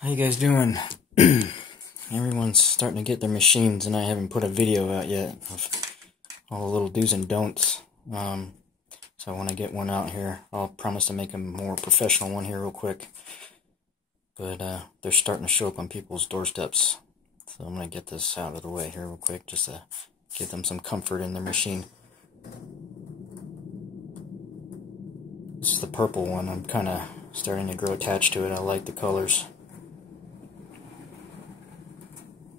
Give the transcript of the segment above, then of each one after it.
How you guys doing? Everyone's starting to get their machines, and I haven't put a video out yet of all the little do's and don'ts. So when I get one out here, I'll promise to make a more professional one here real quick. But they're starting to show up on people's doorsteps. So I'm going to get this out of the way here real quick, just to give them some comfort in their machine. This is the purple one. I'm kind of starting to grow attached to it. I like the colors.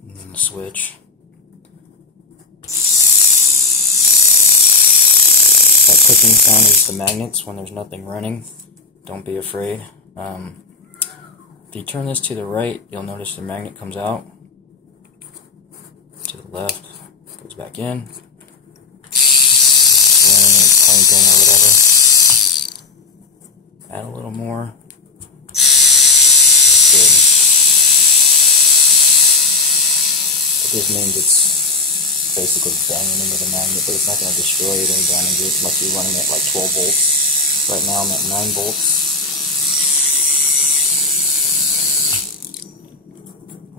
And then the switch. That clicking sound is the magnets when there's nothing running. Don't be afraid. If you turn this to the right, you'll notice the magnet comes out. To the left, goes back in. Running and clanking or whatever. Add a little more. That's good. It just means it's basically banging into the magnet, but it's not going to destroy it or damage it unless you're running at like 12 volts. Right now I'm at 9 volts.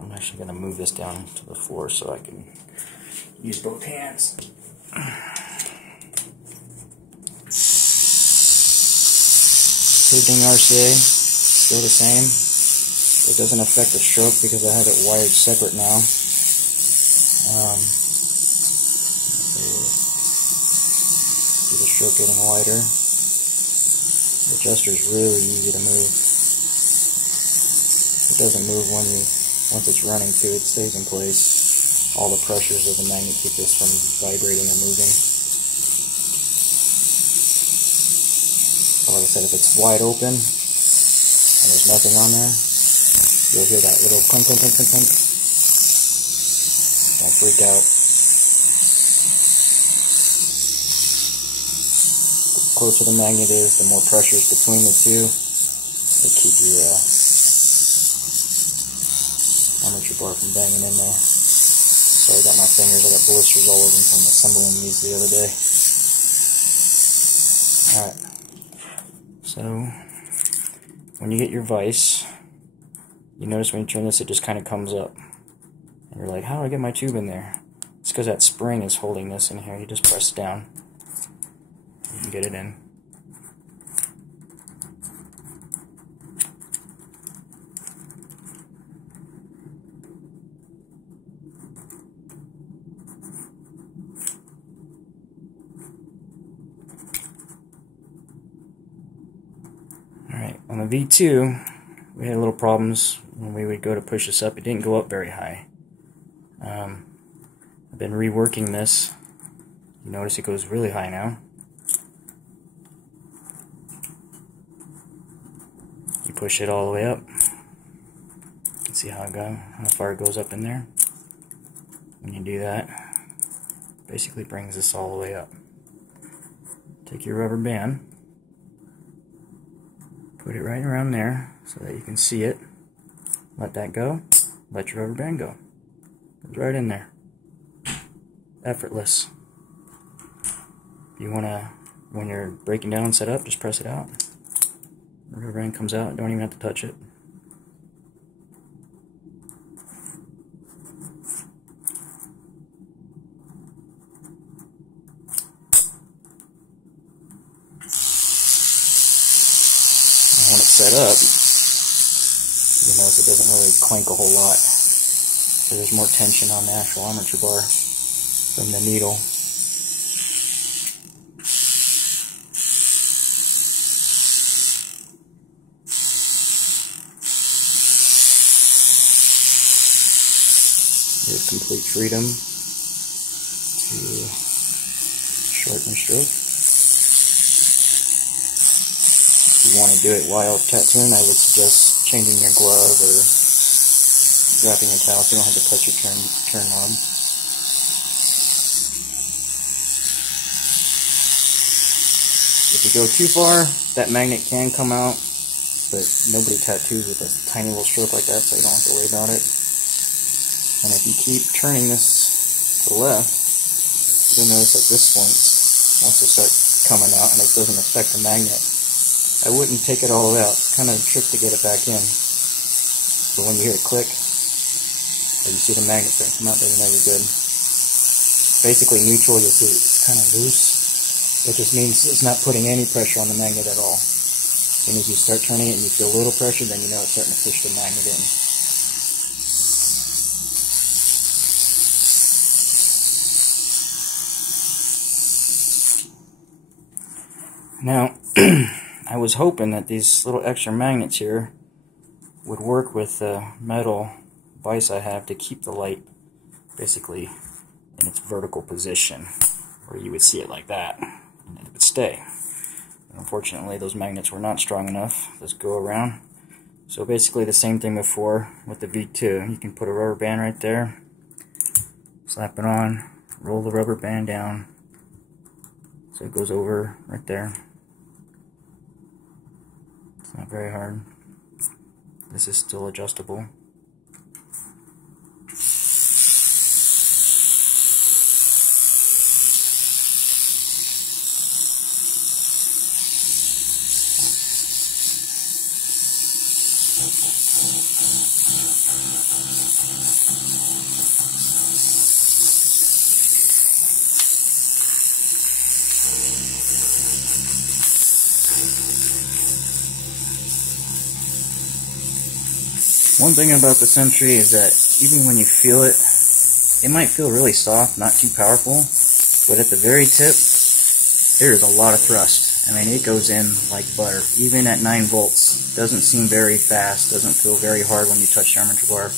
I'm actually going to move this down to the floor so I can use both hands. Everything RCA, still the same. It doesn't affect the stroke because I have it wired separate now. See the stroke getting wider. The adjuster is really easy to move. It doesn't move once it's running too. It stays in place. All the pressures of the magnet keep this from vibrating or moving. Like I said, if it's wide open and there's nothing on there, you'll hear that little clunk, clunk, clunk, clunk, clunk. Don't freak out. The closer the magnet is, the more pressure is between the two. They keep your armature bar from banging in there. Sorry, I got my fingers, I got blisters all over them from assembling these the other day. Alright. So, when you get your vise, you notice when you turn this, it just kind of comes up. And you're like, how do I get my tube in there? It's because that spring is holding this in here. You just press down. You can get it in. Alright, on the V2, we had little problems when we would go to push this up. It didn't go up very high. I've been reworking this. You notice it goes really high now. You push it all the way up. You can see how far it goes up in there. When you do that, it basically brings this all the way up. Take your rubber band. Put it right around there so that you can see it. Let that go. Let your rubber band go. Goes right in there. Effortless. If you want to, when you're breaking down and set up, just press it out. The rubber band comes out. Don't even have to touch it. When it's set up, you'll notice it doesn't really clank a whole lot. So there's more tension on the actual armature bar from the needle. You have complete freedom to shorten your stroke. If you want to do it while tattooing, I would suggest changing your glove or wrapping your towel so you don't have to touch your turn knob. If you go too far, that magnet can come out, but nobody tattoos with a tiny little stroke like that, so you don't have to worry about it. And if you keep turning this to the left, you'll notice that this one wants to start coming out, and it doesn't affect the magnet. I wouldn't take it all out. It's kind of a trick to get it back in. So when you hear it click, or you see the magnet start to come out, then you know you're good. Basically neutral, you'll see it's kind of loose. It just means it's not putting any pressure on the magnet at all. As soon as you start turning it and you feel a little pressure, then you know it's starting to push the magnet in. Now, I was hoping that these little extra magnets here would work with the metal vise I have to keep the light basically in its vertical position, where you would see it like that, and it would stay. And unfortunately, those magnets were not strong enough. Let's go around. So basically the same thing before with the V2. You can put a rubber band right there, slap it on, roll the rubber band down so it goes over right there. It's not very hard. This is still adjustable. One thing about the Centri is that even when you feel it, it might feel really soft, not too powerful, but at the very tip, there is a lot of thrust. I mean, it goes in like butter. Even at 9 volts, doesn't seem very fast, doesn't feel very hard when you touch the armature bar.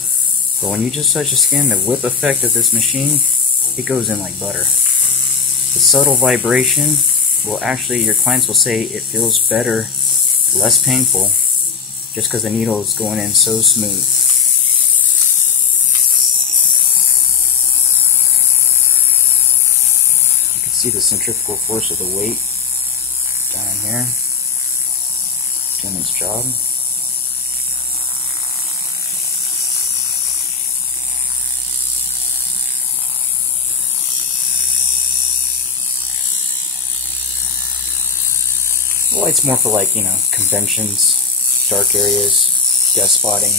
But when you just touch the skin, the whip effect of this machine, it goes in like butter. The subtle vibration will actually, your clients will say it feels better, less painful, just because the needle is going in so smooth. You can see the centrifugal force of the weight down in here doing its job. The light's more for, like, you know, conventions, dark areas, guest spotting.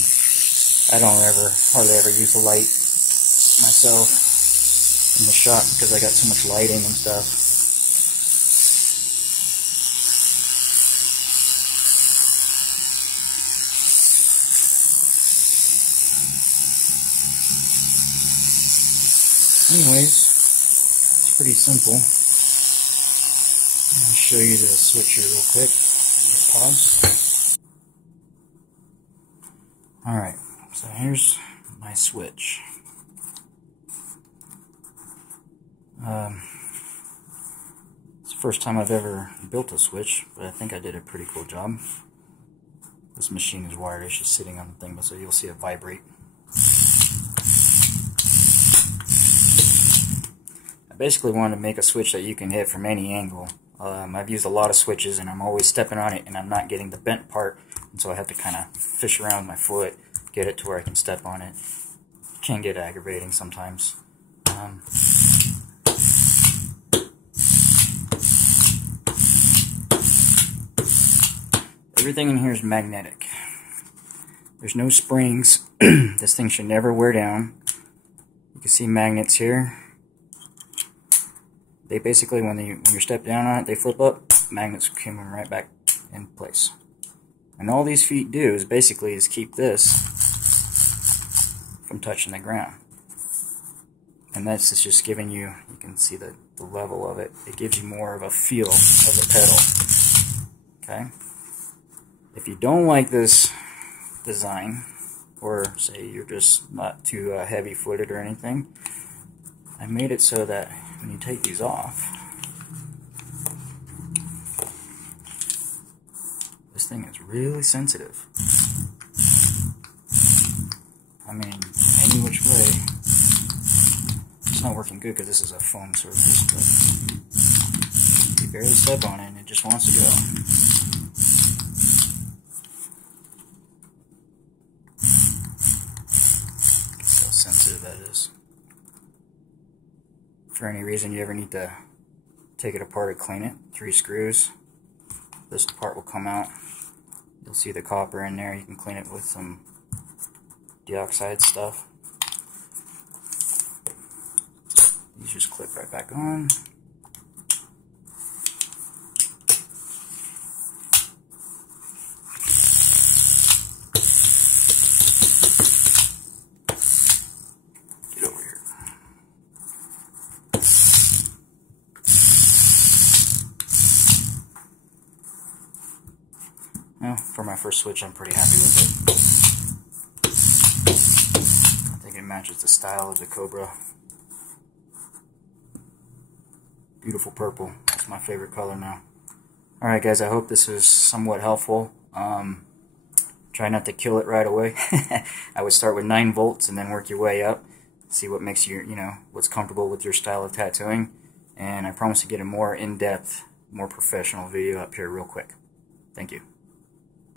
I don't hardly ever use the light myself in the shop because I got so much lighting and stuff. Anyways, it's pretty simple. I'll show you the switch here real quick. Pause. Alright, so here's my switch. It's the first time I've ever built a switch, but I think I did a pretty cool job. This machine is wired, it's just sitting on the thing, so you'll see it vibrate. I basically wanted to make a switch that you can hit from any angle. I've used a lot of switches and I'm always stepping on it and I'm not getting the bent part, and so I have to kind of fish around with my foot, get it to where I can step on it. It can get aggravating sometimes. Everything in here is magnetic. There's no springs. This thing should never wear down. You can see magnets here. They basically, when you step down on it, they flip up, magnets come right back in place. And all these feet do is basically keep this from touching the ground. And that's just giving you, you can see the level of it. It gives you more of a feel of the pedal. Okay? If you don't like this design, or say you're just not too heavy-footed or anything, I made it so that when you take these off, this thing is really sensitive. I mean, any which way. It's not working good because this is a foam surface, but you barely step on it and it just wants to go. See how sensitive that is. For any reason you ever need to take it apart or clean it, 3 screws, this part will come out. You'll see the copper in there. You can clean it with some deoxide stuff. These just clip right back on. Get over here. Well, for my first switch, I'm pretty happy with it. I think it matches the style of the Cobra. Beautiful purple. That's my favorite color now. Alright guys, I hope this was somewhat helpful. Try not to kill it right away. I would start with 9 volts and then work your way up. See what makes you, what's comfortable with your style of tattooing. And I promise to get a more in-depth, more professional video up here real quick. Thank you.